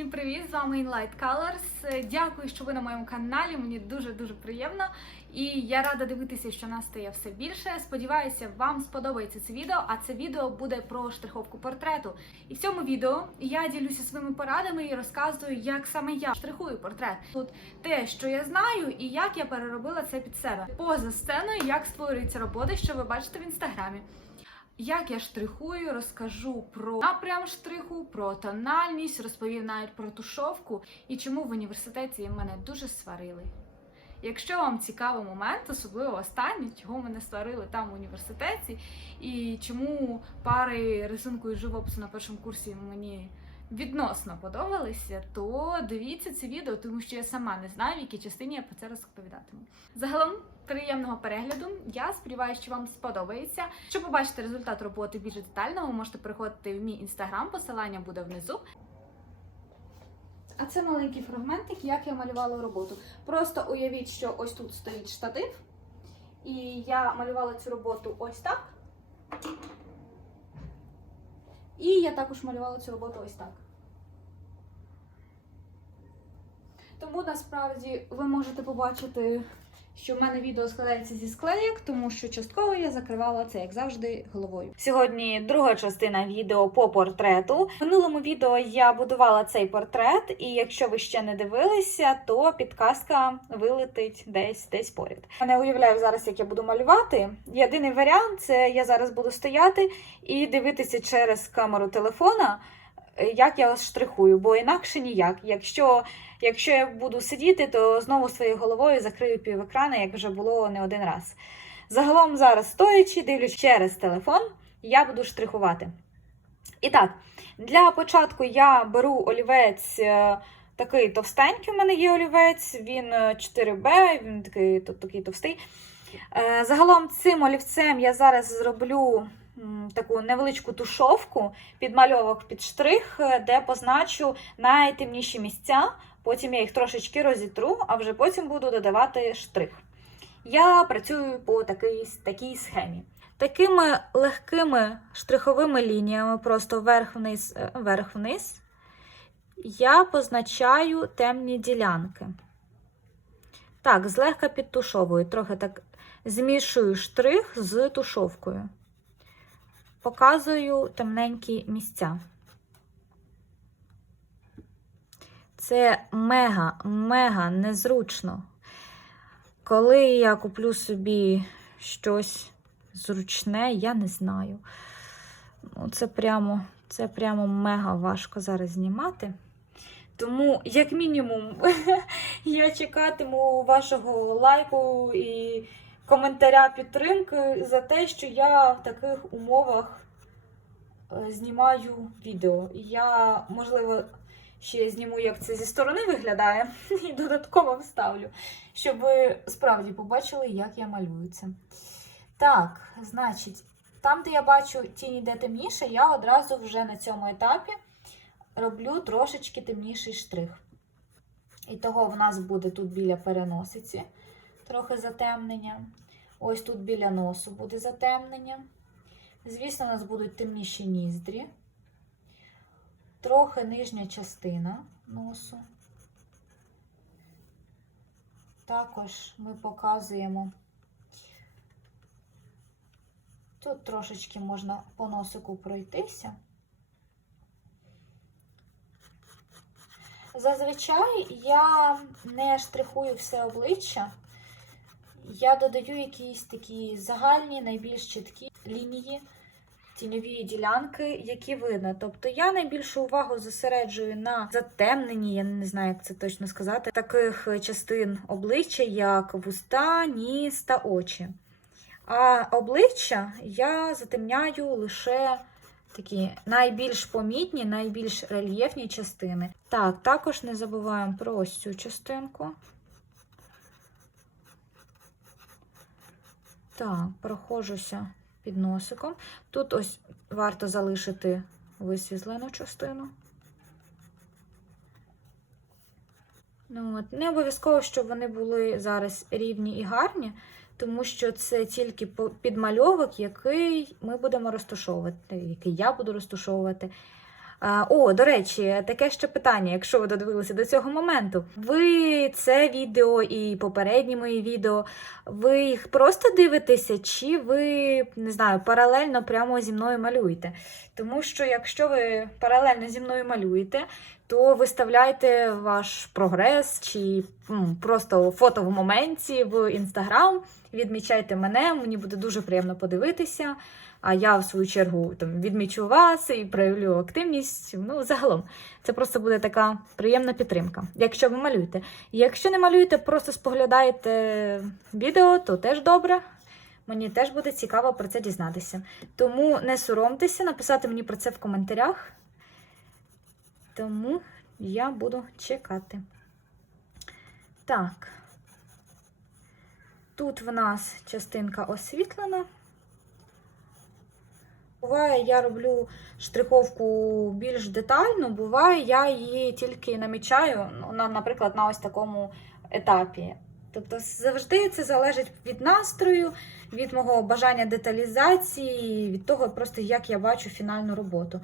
Всім привіт! З вами Inlight Colors. Дякую, що ви на моєму каналі. Мені дуже дуже приємно. І я рада дивитися, що нас стає все більше. Сподіваюся, вам сподобається це відео. А це відео буде про штриховку портрету. І в цьому відео я ділюся своїми порадами і розказую, як саме я штрихую портрет. Тут те, що я знаю, і як я переробила це під себе. Поза сценою, як створюються роботи, що ви бачите в інстаграмі. Як я штрихую, розкажу про напрям штриху, про тональність, розповім навіть про тушовку і чому в університеті мене дуже сварили. Якщо вам цікавий момент, особливо останній, чого мене сварили там в університеті, і чому пари рисунку і живопису на першому курсі мені відносно подобалися, то дивіться це відео, тому що я сама не знаю, в якій частині я про це розповідатиму. Загалом приємного перегляду. Я сподіваюся, що вам сподобається. Щоб побачити результат роботи більш детально, ви можете переходити в мій інстаграм, посилання буде внизу. А це маленький фрагментик, як я малювала роботу. Просто уявіть, що ось тут стоїть штатив, і я малювала цю роботу ось так. І я також малювала цю роботу ось так. Тому насправді ви можете побачити, що в мене відео складається зі склеєк, тому що частково я закривала це, як завжди, головою. Сьогодні друга частина відео по портрету. В минулому відео я будувала цей портрет, і якщо ви ще не дивилися, то підказка вилетить десь десь поряд. Я не уявляю зараз, як я буду малювати. Єдиний варіант це я зараз буду стояти і дивитися через камеру телефона. Як я штрихую, бо інакше ніяк. Якщо Якщо я буду сидіти, то знову своєю головою закрию пів екрана, як вже було не один раз. Загалом, зараз стоячи, дивлюсь через телефон, я буду штрихувати. І так, для початку я беру олівець е, такий товстенький, у мене є олівець, він 4B, він такий, такий товстий. Е, Загалом цим олівцем я зараз зроблю таку невеличку тушовку, підмальовок під штрих, е, де позначу найтемніші місця. Потім я їх трошечки розітру, а вже потім буду додавати штрих. Я працюю по такій, такій схемі. Такими легкими штриховими лініями, просто вверх-вниз, е, вверх-вниз, я позначаю темні ділянки. Так, злегка підтушовую, трохи так змішую штрих з тушовкою. Показую темненькі місця. Це мега-мега незручно. Коли я куплю собі щось зручне, я не знаю. Ну, Це прямо це прямо мега важко зараз знімати. Тому, як мінімум, я чекатиму вашого лайку і коментаря підтримки за те, що я в таких умовах е, знімаю відео. Я, можливо, ще зніму, як це зі сторони виглядає, і додатково вставлю, щоб ви справді побачили, як я малюю це. Так, значить, там, де я бачу тіні, де темніше, я одразу вже на цьому етапі роблю трошечки темніший штрих. І того в нас буде тут біля переносиці трохи затемнення. Ось тут біля носу буде затемнення. Звісно, у нас будуть темніші ніздрі трохи нижня частина носу. Також ми показуємо, тут трошечки можна по носику пройтися. Зазвичай я не штрихую все обличчя, я додаю якісь такі загальні, найбільш чіткі лінії тіньові ділянки, які видно. Тобто я найбільшу увагу зосереджую на затемненні, я не знаю, як це точно сказати, таких частин обличчя, як вуста, ніс та очі. А обличчя я затемняю лише такі найбільш помітні, найбільш рельєфні частини. Так, також не забуваємо про ось цю частинку. Так, проходжуся під носиком. Тут ось варто залишити висвітлену частину. Ну, от. Не обов'язково, щоб вони були зараз рівні і гарні, тому що це тільки підмальовок, який ми будемо розташовувати, який я буду розташовувати. О, до речі, таке ще питання, якщо ви додивилися до цього моменту. Ви це відео і попередні мої відео, ви їх просто дивитеся, чи ви не знаю, паралельно прямо зі мною малюєте? Тому що якщо ви паралельно зі мною малюєте, то виставляйте ваш прогрес чи м, просто фото в моменті в інстаграм, відмічайте мене, мені буде дуже приємно подивитися. А я, в свою чергу, там відмічу вас і проявлю активність. Ну, загалом, це просто буде така приємна підтримка, якщо ви малюєте. Якщо не малюєте, просто споглядаєте відео, то теж добре. Мені теж буде цікаво про це дізнатися. Тому не соромтеся написати мені про це в коментарях. Тому я буду чекати. Так. Тут в нас частинка освітлена. Буває, я роблю штриховку більш детально, буває, я її тільки намічаю, ну, наприклад, на ось такому етапі. Тобто завжди це залежить від настрою, від мого бажання деталізації, від того, просто як я бачу фінальну роботу.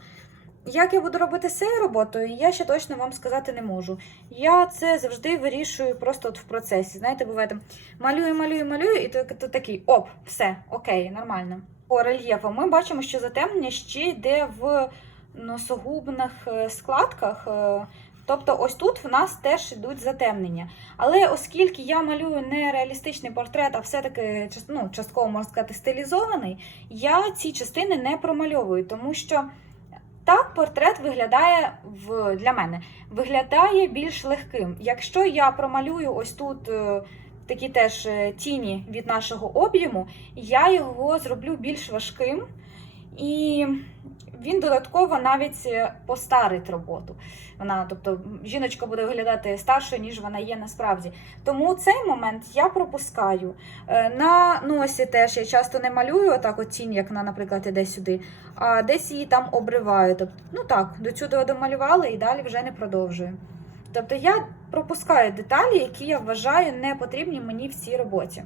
Як я буду робити з цією роботою, я ще точно вам сказати не можу. Я це завжди вирішую просто от в процесі. Знаєте, буває там малюю, малюю, малюю, і то, то такий оп, все, окей, нормально. По рельєфу ми бачимо, що затемнення ще йде в носогубних е, складках. е, Тобто, ось тут в нас теж йдуть затемнення. Але оскільки я малюю не реалістичний портрет, а все-таки ну, частково можна сказати стилізований, я ці частини не промальовую, тому що так портрет виглядає в, для мене виглядає більш легким. Якщо я промалюю ось тут е, такі теж е, тіні від нашого об'єму, я його зроблю більш важким. І він додатково навіть е, постарить роботу. Вона, тобто, жіночка буде виглядати старшою, ніж вона є насправді. Тому цей момент я пропускаю. Е, На носі теж я часто не малюю отак от тінь, як вона, наприклад, іде сюди, а десь її там обриваю. Тобто, ну так, до цього домалювала і далі вже не продовжую. Тобто я пропускаю деталі, які я вважаю не потрібні мені в цій роботі.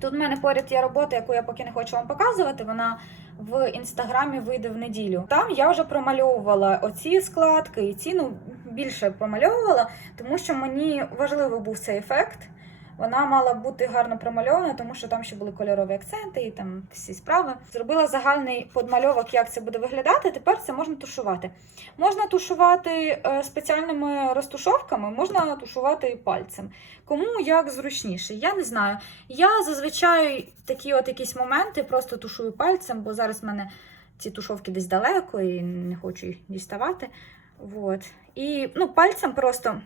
Тут в мене поряд є робота, яку я поки не хочу вам показувати. Вона в інстаграмі вийде в неділю. Там я вже промальовувала оці складки і ці ну більше промальовувала, тому що мені важливий був цей ефект. Вона мала бути гарно промальована, тому що там ще були кольорові акценти і там всі справи. Зробила загальний подмальовок, як це буде виглядати. Тепер це можна тушувати. Можна тушувати е, спеціальними розтушовками, можна тушувати пальцем. Кому як зручніше, я не знаю. Я зазвичай такі от якісь моменти просто тушую пальцем, бо зараз в мене ці тушовки десь далеко і не хочу їх діставати. Вот. І ну, пальцем просто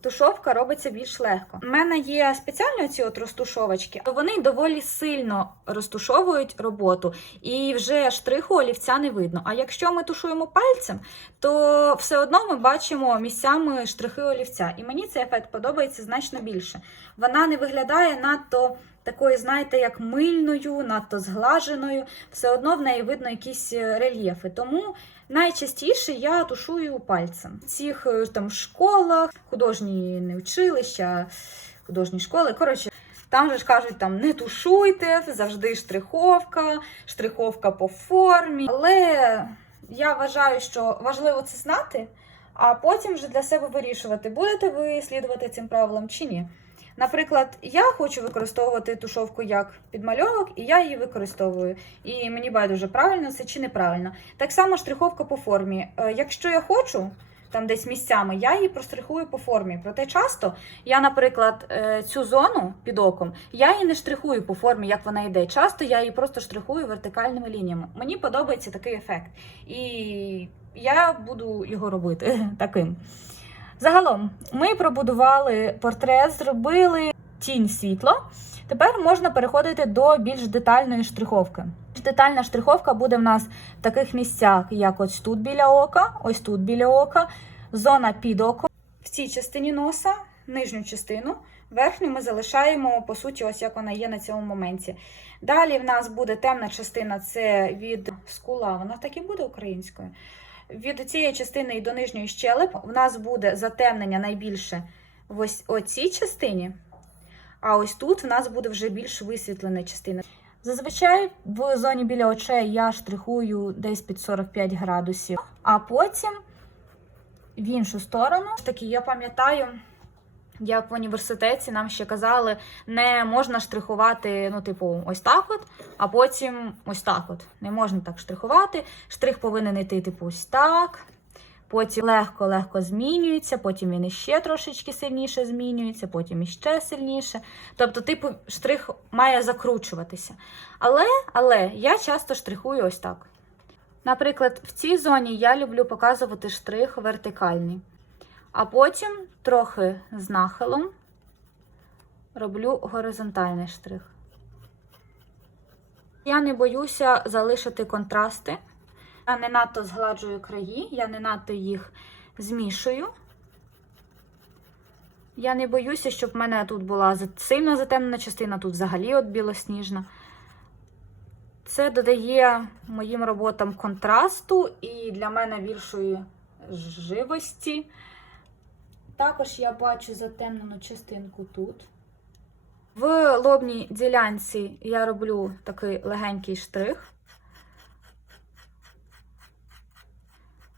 тушовка робиться більш легко. У мене є спеціальні ці от розтушовочки, то вони доволі сильно розтушовують роботу, і вже штриху олівця не видно. А якщо ми тушуємо пальцем, то все одно ми бачимо місцями штрихи олівця. І мені цей ефект подобається значно більше. Вона не виглядає надто такою, знаєте, як мильною, надто зглаженою. Все одно в неї видно якісь е, рельєфи. Тому найчастіше я тушую пальцем. В цих е, там школах, художні не училища, художні школи. Коротше, там же ж кажуть, там не тушуйте, завжди штриховка, штриховка по формі. Але я вважаю, що важливо це знати, а потім вже для себе вирішувати, будете ви слідувати цим правилам чи ні. Наприклад, я хочу використовувати тушовку як підмальовок, і я її використовую. І мені байдуже правильно це чи неправильно. Так само штриховка по формі. Е, Якщо я хочу, там десь місцями, я її прострихую по формі. Проте часто я, наприклад, е, цю зону під оком, я її не штрихую по формі, як вона йде. Часто я її просто штрихую вертикальними лініями. Мені подобається такий ефект. І я буду його робити таким. Загалом, ми пробудували портрет, зробили тінь світло. Тепер можна переходити до більш детальної штриховки. Детальна штриховка буде в нас в таких місцях, як ось тут біля ока, ось тут біля ока, зона під оком. В цій частині носа, нижню частину, верхню ми залишаємо, по суті, ось як вона є на цьому моменті. Далі в нас буде темна частина, це від скула, вона так і буде українською. Від цієї частини і до нижньої щелеп в нас буде затемнення найбільше в ось оцій частині, а ось тут в нас буде вже більш висвітлена частина. Зазвичай в зоні біля очей я штрихую десь під 45 градусів, а потім в іншу сторону. Такі я пам'ятаю, як в університеті нам ще казали, не можна штрихувати, ну, типу, ось так от, а потім ось так от. Не можна так штрихувати. Штрих повинен йти, типу, ось так. Потім легко-легко змінюється, потім він іще трошечки сильніше змінюється, потім іще сильніше. Тобто, типу, штрих має закручуватися. Але, але я часто штрихую ось так. Наприклад, в цій зоні я люблю показувати штрих вертикальний, а потім трохи з нахилом роблю горизонтальний штрих. Я не боюся залишити контрасти. Я не надто згладжую краї, я не надто їх змішую. Я не боюся, щоб в мене тут була сильно затемнена частина, тут взагалі от білосніжна. Це додає моїм роботам контрасту і для мене більшої живості. Також я бачу затемнену частинку тут. В лобній ділянці я роблю такий легенький штрих.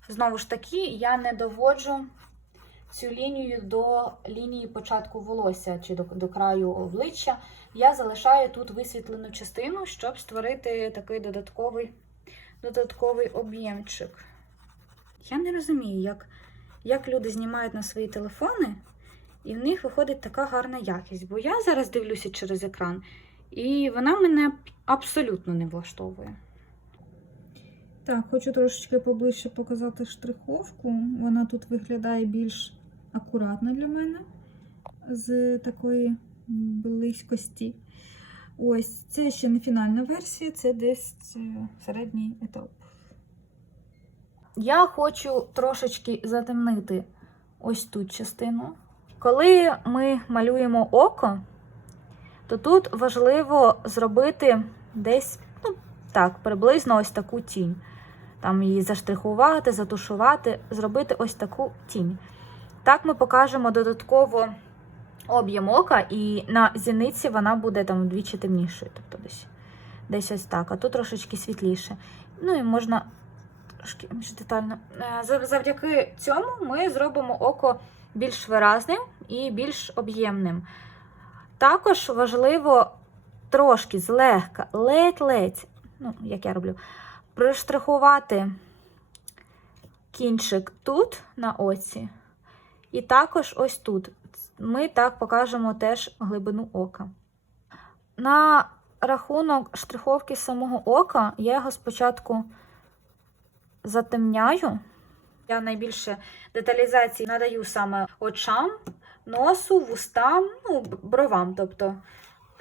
Знову ж таки, я не доводжу цю лінію до лінії початку волосся чи до, до краю обличчя. Я залишаю тут висвітлену частину, щоб створити такий додатковий, додатковий об'ємчик. Я не розумію, як, як люди знімають на свої телефони, і в них виходить така гарна якість. Бо я зараз дивлюся через екран, і вона мене абсолютно не влаштовує. Так, хочу трошечки поближче показати штриховку. Вона тут виглядає більш акуратно для мене з такої близькості. Ось, це ще не фінальна версія, це десь е, середній етап. Я хочу трошечки затемнити ось тут частину. Коли ми малюємо око, то тут важливо зробити десь, ну, так, приблизно ось таку тінь. Там її заштрихувати, затушувати, зробити ось таку тінь. Так ми покажемо додатково об'єм ока, і на зіниці вона буде там вдвічі темнішою. Тобто десь, десь ось так, а тут трошечки світліше. Ну і можна трошки більш детально. Е, Завдяки цьому ми зробимо око більш виразним і більш об'ємним. Також важливо трошки злегка, ледь-ледь, ну, як я роблю, приштрихувати кінчик тут на оці, і також ось тут. Ми так покажемо теж глибину ока. На рахунок штриховки самого ока я його спочатку затемняю. Я найбільше деталізації надаю саме очам, носу, вустам, ну, бровам, тобто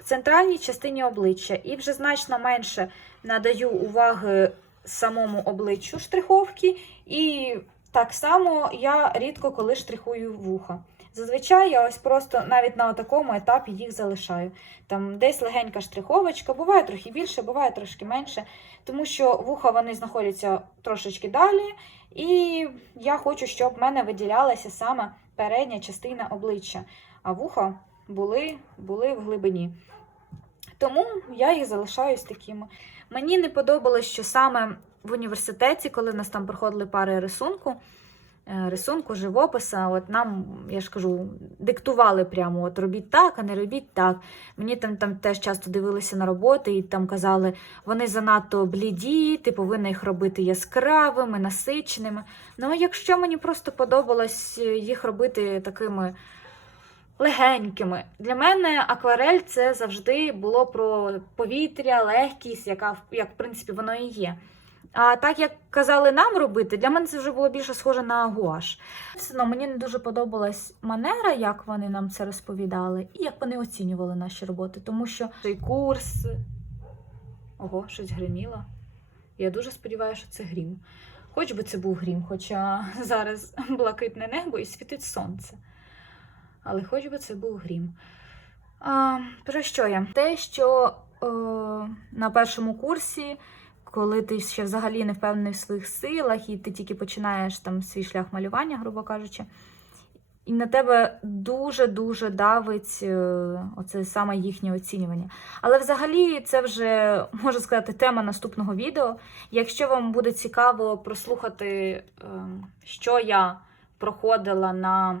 центральній частині обличчя. І вже значно менше надаю уваги самому обличчю штриховки. І так само я рідко коли штрихую вуха. Зазвичай я ось просто навіть на такому етапі їх залишаю. Там десь легенька штриховочка, буває трохи більше, буває трошки менше, тому що вуха вони знаходяться трошечки далі. І я хочу, щоб в мене виділялася саме передня частина обличчя, а вуха були, були в глибині. Тому я їх залишаю ось такими. Мені не подобалось, що саме в університеті, коли в нас там проходили пари рисунку, рисунку, живописа, от нам, я ж кажу, диктували прямо: от робіть так, а не робіть так. Мені там, там теж часто дивилися на роботи і там казали, вони занадто бліді, ти повинна їх робити яскравими, насиченими. Ну, якщо мені просто подобалось е, їх робити такими легенькими. Для мене акварель це завжди було про повітря, легкість, яка як в принципі воно і є. А так як казали нам робити, для мене це вже було більше схоже на гуаш. Все мені не дуже подобалась манера, як вони нам це розповідали, і як вони оцінювали наші роботи, тому що цей курс. Ого, щось гриміло. Я дуже сподіваюся, що це грім. Хоч би це був грім, хоча зараз блакитне небо і світить сонце. Але хоч би це був грім. А, про що я? Те, що е, на першому курсі, коли ти ще взагалі не впевнений в своїх силах, і ти тільки починаєш там свій шлях малювання, грубо кажучи, і на тебе дуже-дуже давить е, оце саме їхнє оцінювання. Але взагалі це вже можу сказати тема наступного відео. Якщо вам буде цікаво прослухати, е, що я проходила на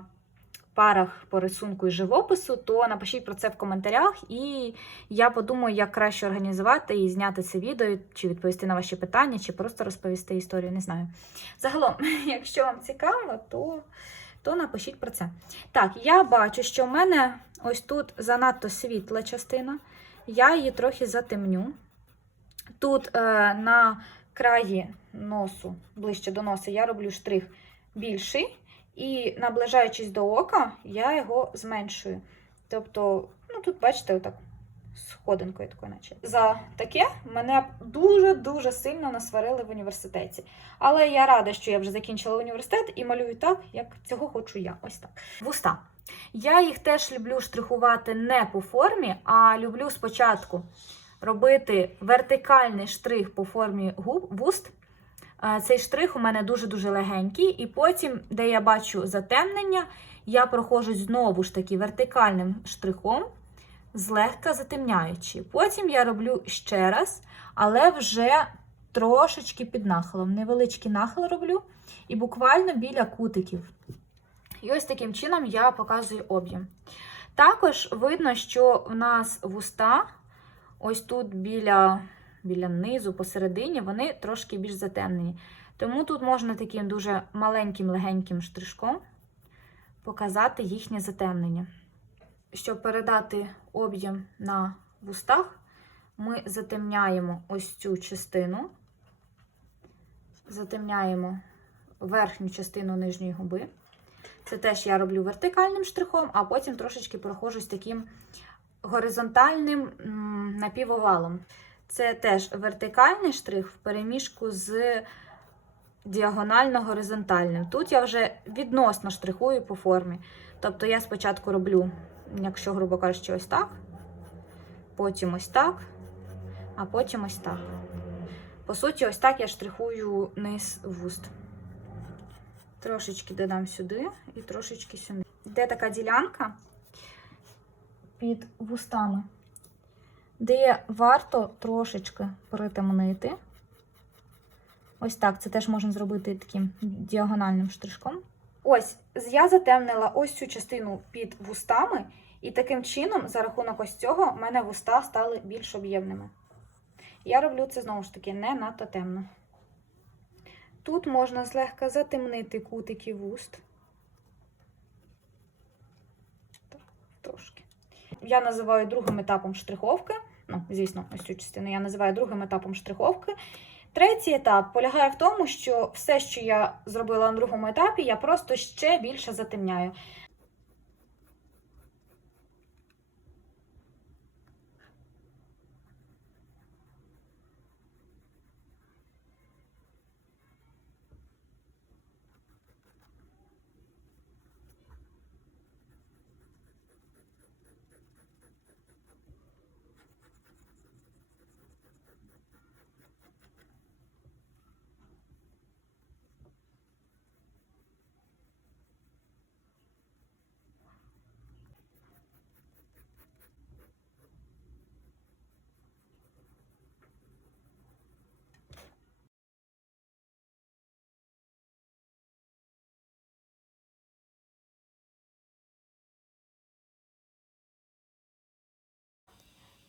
парах по рисунку і живопису, то напишіть про це в коментарях, і я подумаю, як краще організувати і зняти це відео, чи відповісти на ваші питання, чи просто розповісти історію. Не знаю. Загалом, якщо вам цікаво, то, то напишіть про це. Так, я бачу, що в мене ось тут занадто світла частина. Я її трохи затемню. Тут е, на краї носу, ближче до носа, я роблю штрих більший. І наближаючись до ока, я його зменшую. Тобто, ну тут, бачите, отак сходинкою такою, наче. За таке мене дуже-дуже сильно насварили в університеті. Але я рада, що я вже закінчила університет і малюю так, як цього хочу я. Ось так. Вуста. Я їх теж люблю штрихувати не по формі, а люблю спочатку робити вертикальний штрих по формі губ, вуст. Цей штрих у мене дуже-дуже легенький, і потім, де я бачу затемнення, я проходжу знову ж таки вертикальним штрихом, злегка затемняючи. Потім я роблю ще раз, але вже трошечки під нахилом. Невеличкий нахил роблю і буквально біля кутиків. І ось таким чином я показую об'єм. Також видно, що в нас вуста, ось тут біля біля низу, посередині, вони трошки більш затемнені. Тому тут можна таким дуже маленьким легеньким штришком показати їхнє затемнення. Щоб передати об'єм на вустах, ми затемняємо ось цю частину, затемняємо верхню частину нижньої губи. Це теж я роблю вертикальним штрихом, а потім трошечки проходжусь таким горизонтальним напівовалом. Це теж вертикальний штрих в переміжку з діагонально-горизонтальним. Тут я вже відносно штрихую по формі. Тобто я спочатку роблю, якщо, грубо кажучи, ось так, потім ось так, а потім ось так. По суті, ось так я штрихую низ вуст. Трошечки додам сюди і трошечки сюди. Де така ділянка під вустами де варто трошечки притемнити. Ось так, це теж можна зробити таким діагональним штришком. Ось, я затемнила ось цю частину під вустами, і таким чином, за рахунок ось цього, в мене вуста стали більш об'ємними. Я роблю це знову ж таки не надто темно. Тут можна злегка затемнити кутики вуст. Так, трошки. Я називаю другим етапом штриховки. Ну, звісно, ось цю частину я називаю другим етапом штриховки. Третій етап полягає в тому, що все, що я зробила на другому етапі, я просто ще більше затемняю.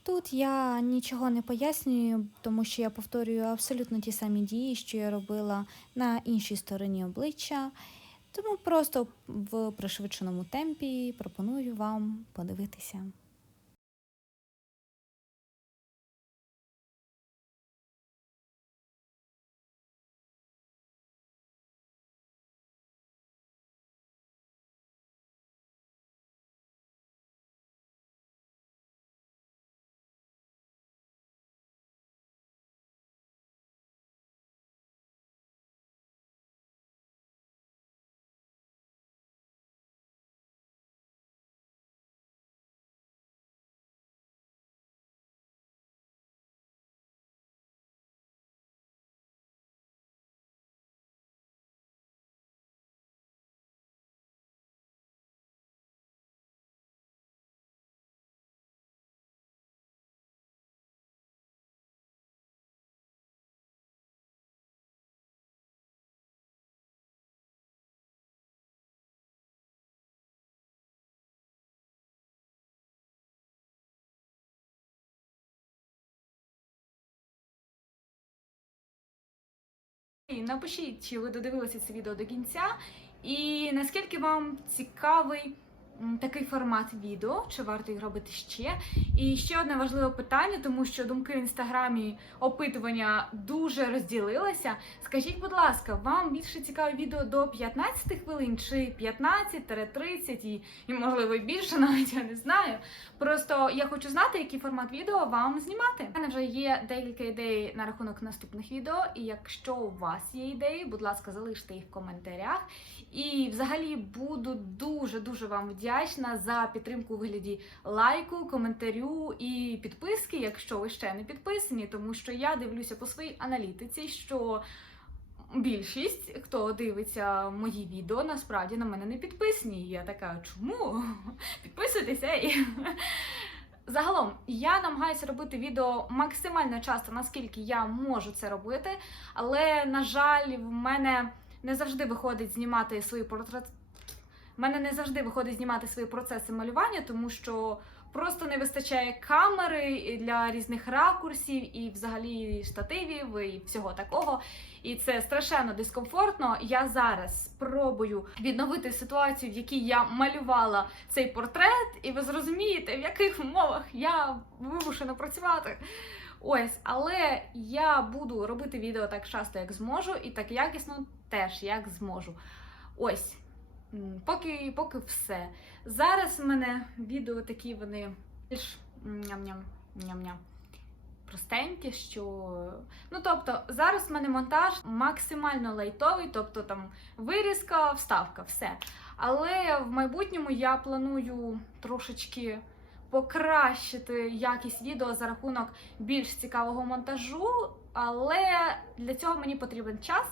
Тут я нічого не пояснюю, тому що я повторюю абсолютно ті самі дії, що я робила на іншій стороні обличчя. Тому просто в пришвидшеному темпі пропоную вам подивитися. Напишіть, чи ви додивилися це відео до кінця, і наскільки вам цікавий такий формат відео, чи варто їх робити ще. І ще одне важливе питання, тому що думки в інстаграмі опитування дуже розділилися. Скажіть, будь ласка, вам більше цікаве відео до 15 хвилин, чи 15-30 і, і можливо більше, навіть я не знаю. Просто я хочу знати, який формат відео вам знімати. У мене вже є декілька ідей на рахунок наступних відео. І якщо у вас є ідеї, будь ласка, залиште їх в коментарях. І взагалі буду дуже дуже вам вдячна за підтримку у вигляді лайку, коментарю і підписки, якщо ви ще не підписані, тому що я дивлюся по своїй аналітиці, що. Більшість, хто дивиться мої відео, насправді на мене не підписані. І Я така, чому? Підписуйтеся і загалом я намагаюся робити відео максимально часто, наскільки я можу це робити, але на жаль, в мене не завжди виходить знімати свої портрет. В мене не завжди виходить знімати свої процеси малювання, тому що просто не вистачає камери для різних ракурсів і взагалі штативів і всього такого. І це страшенно дискомфортно. Я зараз спробую відновити ситуацію, в якій я малювала цей портрет, і ви зрозумієте, в яких умовах я вимушена працювати. Ось, але я буду робити відео так часто, як зможу, і так якісно теж як зможу. Ось. Поки, поки все. Зараз в мене відео такі вони більш ням-ням, ням-ням. Простенькі, що. Ну, тобто, зараз в мене монтаж максимально лайтовий, тобто там вирізка, вставка, все. Але в майбутньому я планую трошечки покращити якість відео за рахунок більш цікавого монтажу, але для цього мені потрібен час.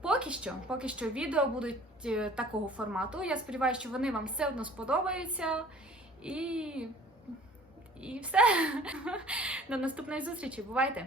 Поки що, поки що відео будуть е, такого формату. Я сподіваюся, що вони вам все одно сподобаються. І, і все. До наступної зустрічі. Бувайте!